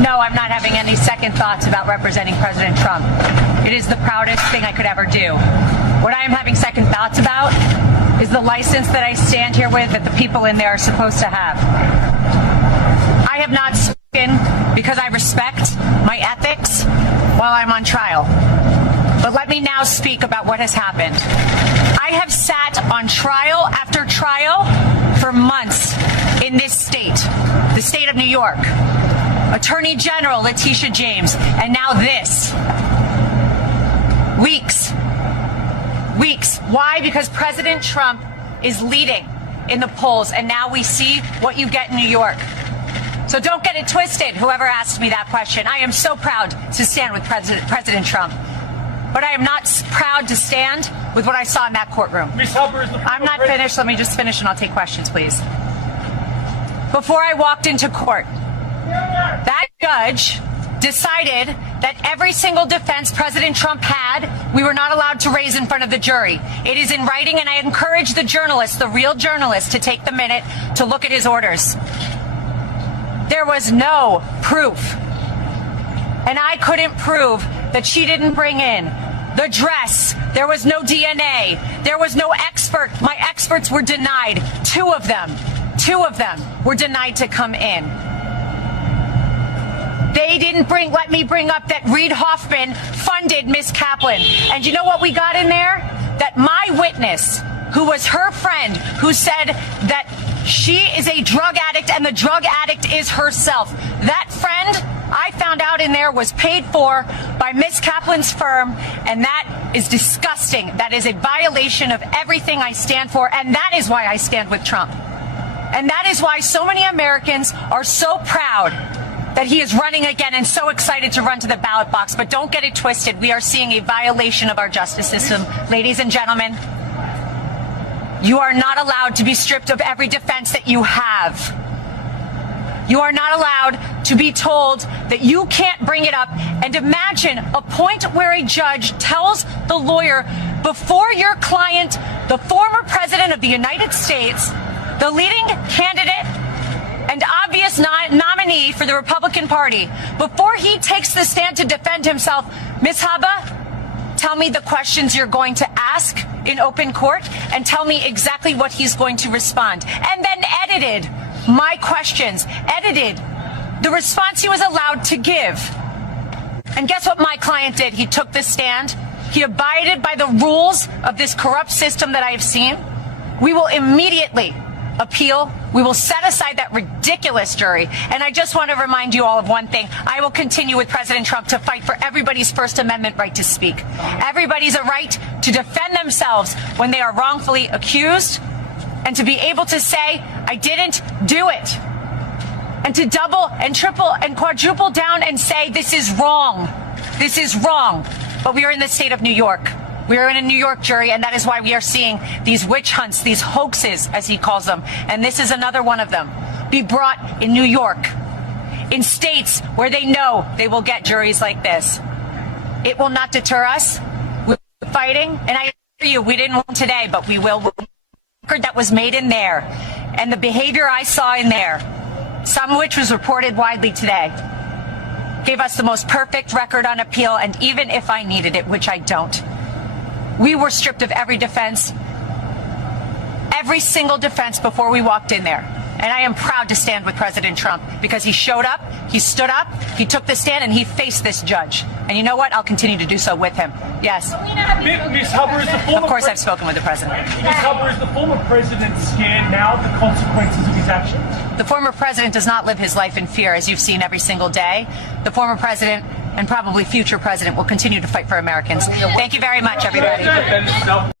No, I'm not having any second thoughts about representing President Trump. It is the proudest thing I could ever do. What I am having second thoughts about is the license that I stand here with that the people in there are supposed to have. I have not spoken because I respect my ethics while I'm on trial. But let me now speak about what has happened. I have sat on trial after trial for months in this state, the state of New York. Attorney General Letitia James, and now this. Weeks. Why? Because President Trump is leading in the polls, and now we see what you get in New York. So don't get it twisted, whoever asked me that question. I am so proud to stand with President Trump. But I am not proud to stand with what I saw in that courtroom. I'm not finished. Let me just finish and I'll take questions, please. Before I walked into court, that judge decided that every single defense President Trump had, we were not allowed to raise in front of the jury. It is in writing, and I encourage the journalists, the real journalists, to take the minute to look at his orders. There was no proof. And I couldn't prove that she didn't bring in the dress. There was no DNA. There was no expert. My experts were denied. Two of them were denied to come in. They didn't let me bring up that Reid Hoffman funded Miss Kaplan. And you know what we got in there? That my witness, who was her friend, who said that she is a drug addict and the drug addict is herself. That friend, I found out in there, was paid for by Miss Kaplan's firm, and that is disgusting. That is a violation of everything I stand for, and that is why I stand with Trump. And that is why so many Americans are so proud that he is running again and so excited to run to the ballot box. But don't get it twisted. We are seeing a violation of our justice system. Ladies and gentlemen, you are not allowed to be stripped of every defense that you have. You are not allowed to be told that you can't bring it up. And imagine a point where a judge tells the lawyer, before your client, the former president of the United States, the leading candidate and obvious nominee for the Republican Party, before he takes the stand to defend himself, Ms. Haba, tell me the questions you're going to ask in open court and tell me exactly what he's going to respond. And then edited my questions, edited the response he was allowed to give. And guess what my client did? He took the stand. He abided by the rules of this corrupt system that I have seen. We will immediately appeal. We will set aside that ridiculous jury. And I just want to remind you all of one thing. I will continue with President Trump to fight for everybody's First Amendment right to speak. Everybody's a right to defend themselves when they are wrongfully accused, and to be able to say, I didn't do it. And to double and triple and quadruple down and say, this is wrong. This is wrong. But we are in the state of New York. We are in a New York jury, and that is why we are seeing these witch hunts, these hoaxes, as he calls them. And this is another one of them. Be brought in New York, in states where they know they will get juries like this. It will not deter us. We're fighting. And I assure you, we didn't win today, but we will win. That was made in there, and the behavior I saw in there, some of which was reported widely today, gave us the most perfect record on appeal. And even if I needed it, which I don't, we were stripped of every defense, every single defense before we walked in there. And I am proud to stand with President Trump because he showed up, he stood up, he took the stand, and he faced this judge. And you know what? I'll continue to do so with him. Yes. Ms. Hubbard, is the former Of course I've spoken with the president. Ms. Hubbard, is the former president scared now of the consequences of his actions? The former president does not live his life in fear, as you've seen every single day. The former president and probably future president will continue to fight for Americans. Thank you very much, everybody.